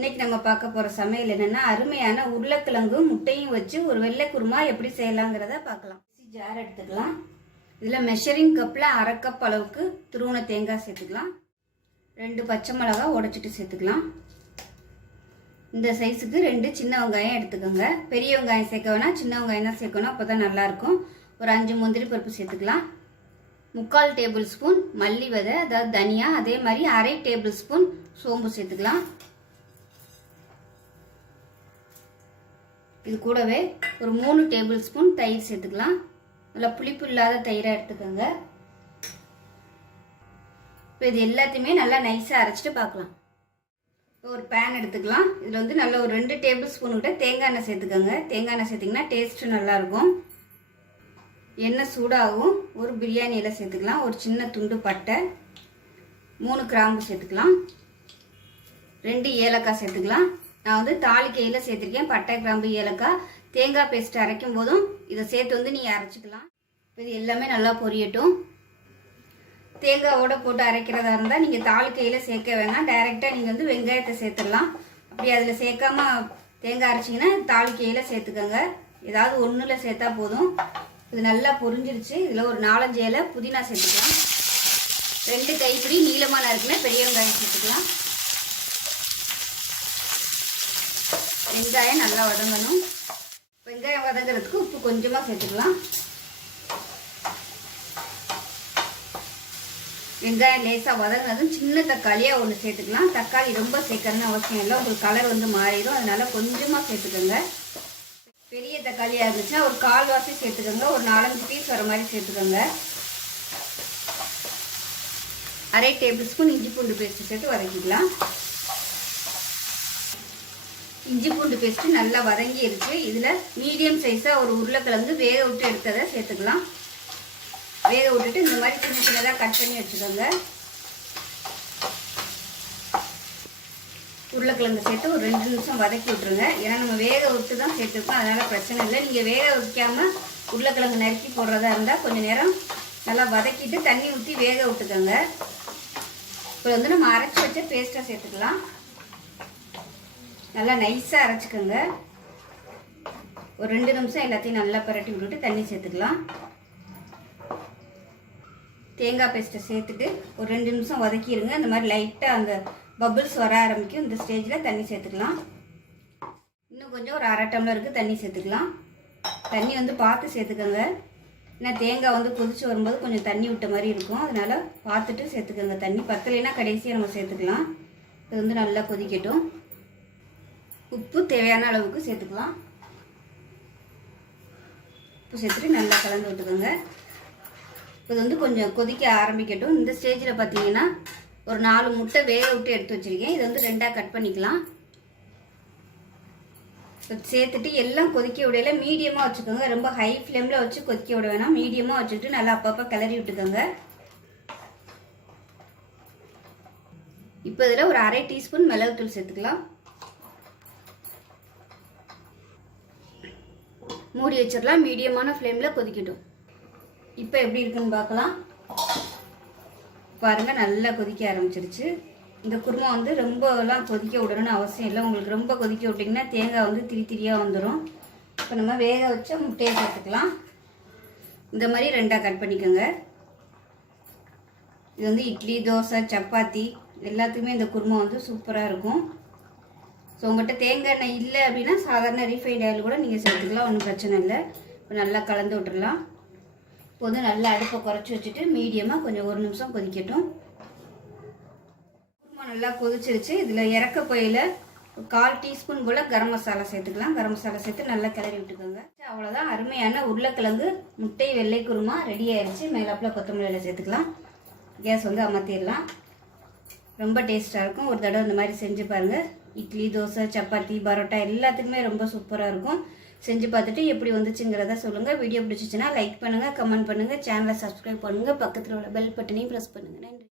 இன்னைக்கு நம்ம பார்க்க போற சமையல் என்னன்னா அருமையான உருளைக்கிழங்கும் முட்டையும் வச்சு ஒரு வெள்ளை குருமா எப்படி செய்யலாங்கிறத பார்க்கலாம். ஜார் எடுத்துக்கலாம். இதில் மெஷரிங் கப்பில் 1/2 கப் அளவுக்கு துருவன தேங்காய் சேர்த்துக்கலாம். 2 பச்சை மிளகாய் உடைச்சிட்டு சேர்த்துக்கலாம். இந்த சைஸுக்கு 2 சின்ன வெங்காயம் எடுத்துக்கோங்க. பெரிய வெங்காயம் சேர்க்க வேணா, சின்ன வெங்காயம் தான் சேர்க்கணும், அப்போ தான் நல்லாயிருக்கும். ஒரு 5 முந்திரி பருப்பு சேர்த்துக்கலாம். 3/4 டேபிள் ஸ்பூன் மல்லி விதை, அதாவது தனியா. அதே மாதிரி 1/2 டேபிள் ஸ்பூன் சோம்பு சேர்த்துக்கலாம். இது கூடவே ஒரு 3 டேபிள் ஸ்பூன் தயிர் சேர்த்துக்கலாம். நல்லா புளிப்பு இல்லாத தயிராக எடுத்துக்கோங்க. இப்போ இது எல்லாத்தையுமே நல்லா நைஸாக அரைச்சிட்டு பார்க்கலாம். ஒரு பேன் எடுத்துக்கலாம். இதில் நல்ல ஒரு 2 டேபிள் ஸ்பூன் கிட்ட தேங்காய் எண்ணெய் சேர்த்துக்கோங்க. தேங்காய் எண்ணெய் சேர்த்திங்கன்னா டேஸ்ட்டு நல்லாயிருக்கும். எண்ணெய் சூடாகும். ஒரு பிரியாணி இலை சேர்த்துக்கலாம். ஒரு சின்ன துண்டு பட்டை, 3 கிராம்பு சேர்த்துக்கலாம். 2 ஏலக்காய் சேர்த்துக்கலாம். நான் தாளிக்கையில் சேர்த்துருக்கேன். பட்டை, கிராம்பு, ஏலக்காய். தேங்காய் பேஸ்ட் அரைக்கும் போதும் இதை சேர்த்து நீங்கள் அரைச்சிக்கலாம். இது எல்லாமே நல்லா பொரியட்டும். தேங்காயோட போட்டு அரைக்கிறதா இருந்தால் நீங்கள் தாளிக்கையில் சேர்க்க வேணாம். டைரெக்டாக நீங்கள் வெங்காயத்தை சேர்த்துடலாம். அப்படி அதில் சேர்க்காம தேங்காய் அரைச்சிங்கன்னா தாளிக்கையில் சேர்த்துக்கோங்க. ஏதாவது ஒன்றில் சேர்த்தா போதும். இது நல்லா பொரிஞ்சிருச்சு. இதில் ஒரு 4-5 இலை புதினா சேர்த்துக்கலாம். 2 கைப்பிடி நீளமான இருக்குன்னா பெரிய வெங்காயம் சேர்த்துக்கலாம். வெங்காயம் நல்லா வதங்கணும். வெங்காயம் வதங்கிறதுக்கு உப்பு கொஞ்சமாக சேர்த்துக்கலாம். வெங்காயம் லேசாக வதங்கினதும் சின்ன தக்காளியாக 1 சேர்த்துக்கலாம். தக்காளி ரொம்ப சேர்க்கணும்னு அவசியம் இல்லை, உங்களுக்கு கலர் மாறிடும். அதனால கொஞ்சமாக சேர்த்துக்கோங்க. பெரிய தக்காளியாக இருந்துச்சுன்னா ஒரு 1/4 வாசி சேர்த்துக்கோங்க. ஒரு 4-5 பீஸ் வர மாதிரி சேர்த்துக்கோங்க. 1/2 டேபிள் ஸ்பூன் இஞ்சி பூண்டு பேஸ்ட்டு சேர்த்து வதக்கிக்கலாம். இஞ்சி பூண்டு பேஸ்ட்டு நல்லா வதங்கிருச்சு. இதில் மீடியம் சைஸாக ஒரு உருளைக்கிழங்கு வேக விட்டு எடுத்ததை சேர்த்துக்கலாம். வேக விட்டுட்டு இந்த மாதிரி சின்ன சின்னதாக கட் பண்ணி வச்சுக்கோங்க. உருளைக்கிழங்கு சேர்த்து ஒரு 2 நிமிஷம் வதக்கி விட்டுருங்க. ஏன்னா நம்ம வேக விட்டு தான் சேர்த்துருக்கோம், அதனால் பிரச்சனை இல்லை. நீங்கள் வேக வைக்காமல் உருளைக்கிழங்கு நறுக்கி போடுறதா இருந்தால் கொஞ்சம் நேரம் நல்லா வதக்கிட்டு தண்ணி ஊற்றி வேக விட்டுக்கோங்க. இப்போ நம்ம அரைச்சி வச்ச பேஸ்ட்டாக சேர்த்துக்கலாம். நல்லா நைஸாக அரைச்சிக்கோங்க. ஒரு 2 நிமிஷம் எல்லாத்தையும் நல்லா பரட்டி விட்டுட்டு தண்ணி சேர்த்துக்கலாம். தேங்காய் பேஸ்ட்டை சேர்த்துட்டு ஒரு 2 நிமிஷம் வதக்கிடுங்க. இந்த மாதிரி லைட்டாக அந்த பபிள்ஸ் வர ஆரம்பிக்கும். இந்த ஸ்டேஜில் தண்ணி சேர்த்துக்கலாம். இன்னும் கொஞ்சம் ஒரு 1/2 டம்ளருக்கு தண்ணி சேர்த்துக்கலாம். தண்ணி பார்த்து சேர்த்துக்கோங்க. ஏன்னா தேங்காய் கொதிச்சு வரும்போது கொஞ்சம் தண்ணி விட்ட மாதிரி இருக்கும், அதனால் பார்த்துட்டு சேர்த்துக்கோங்க. தண்ணி பத்தலைன்னா கடைசியாக நம்ம சேர்த்துக்கலாம். இது நல்லா கொதிக்கட்டும். உப்பு தேவையான அளவுக்கு சேர்த்துக்கலாம். உப்பு சேர்த்துட்டு நல்லா கலந்து விட்டுக்கோங்க. இது கொஞ்சம் கொதிக்க ஆரம்பிக்கட்டும். இந்த ஸ்டேஜில் பார்த்தீங்கன்னா ஒரு 4 முட்டை வேக விட்டு எடுத்து வச்சுருக்கேன். இது 2ஆக கட் பண்ணிக்கலாம். சேர்த்துட்டு எல்லாம் கொதிக்க விடையில மீடியமாக வச்சுக்கோங்க. ரொம்ப ஹை ஃப்ளேமில் வச்சு கொதிக்க விட வேணாம். மீடியமாக வச்சுட்டு நல்லா அப்பப்போ கிளறி விட்டுக்கோங்க. இப்போ இதில் ஒரு 1/2 டீஸ்பூன் மிளகுத்தூள் சேர்த்துக்கலாம். மூடி வச்சிடலாம். மீடியமான ஃப்ளேமில் கொதிக்கட்டும். இப்போ எப்படி இருக்குன்னு பார்க்கலாம். பாருங்கள், நல்லா கொதிக்க ஆரம்பிச்சிருச்சு. இந்த குருமா ரொம்பலாம் கொதிக்க விடணும்னு அவசியம் இல்லை. உங்களுக்கு ரொம்ப கொதிக்க விட்டிங்கன்னா தேங்காய் திரியாக வந்துடும். இப்போ நம்ம வேக வச்ச முட்டையை சேர்த்துக்கலாம். இந்த மாதிரி 2ஆக கட் பண்ணிக்கோங்க. இது இட்லி, தோசை, சப்பாத்தி எல்லாத்துக்குமே இந்த குருமா சூப்பராக இருக்கும். ஸோ உங்கள்கிட்ட தேங்காய் எண்ணெய் இல்லை அப்படின்னா சாதாரண ரீஃபைண்ட் ஆயில் கூட நீங்கள் சேர்த்துக்கலாம், ஒன்றும் பிரச்சனை இல்லை. இப்போ நல்லா கலந்து விட்டுடலாம். இப்போ நல்லா அடுப்பை குறைச்சி வச்சுட்டு மீடியமாக கொஞ்சம் 1 நிமிஷம் கொதிக்கட்டும். குருமா நல்லா கொதிச்சிருச்சு. இதில் இறக்க போயில் 1/4 டீஸ்பூன் போல் கரம் மசாலா சேர்த்துக்கலாம். கரம் மசாலா சேர்த்து நல்லா கிளறி விட்டுக்கோங்க. அவ்வளோதான், அருமையான உருளைக்கிழங்கு முட்டை வெள்ளை குருமா ரெடி ஆயிடுச்சு. மேலாப்பில் கொத்தமல்லியில் சேர்த்துக்கலாம். கேஸ் அமர்த்திடலாம். ரொம்ப டேஸ்ட்டாக இருக்கும். ஒரு தடவை இந்த மாதிரி செஞ்சு பாருங்கள். இட்லி, தோசை, சப்பாத்தி, பரோட்டா எல்லாத்துக்குமே ரொம்ப சூப்பராக இருக்கும். செஞ்சு பார்த்துட்டு எப்படி வந்துச்சுங்கிறத சொல்லுங்கள். வீடியோ பிடிச்சிச்சுன்னா லைக் பண்ணுங்கள், கமெண்ட் பண்ணுங்கள், சேனலை சப்ஸ்கிரைப் பண்ணுங்கள், பக்கத்தில் உள்ள பெல் பட்டனையும் ப்ரெஸ் பண்ணுங்கள். நன்றி.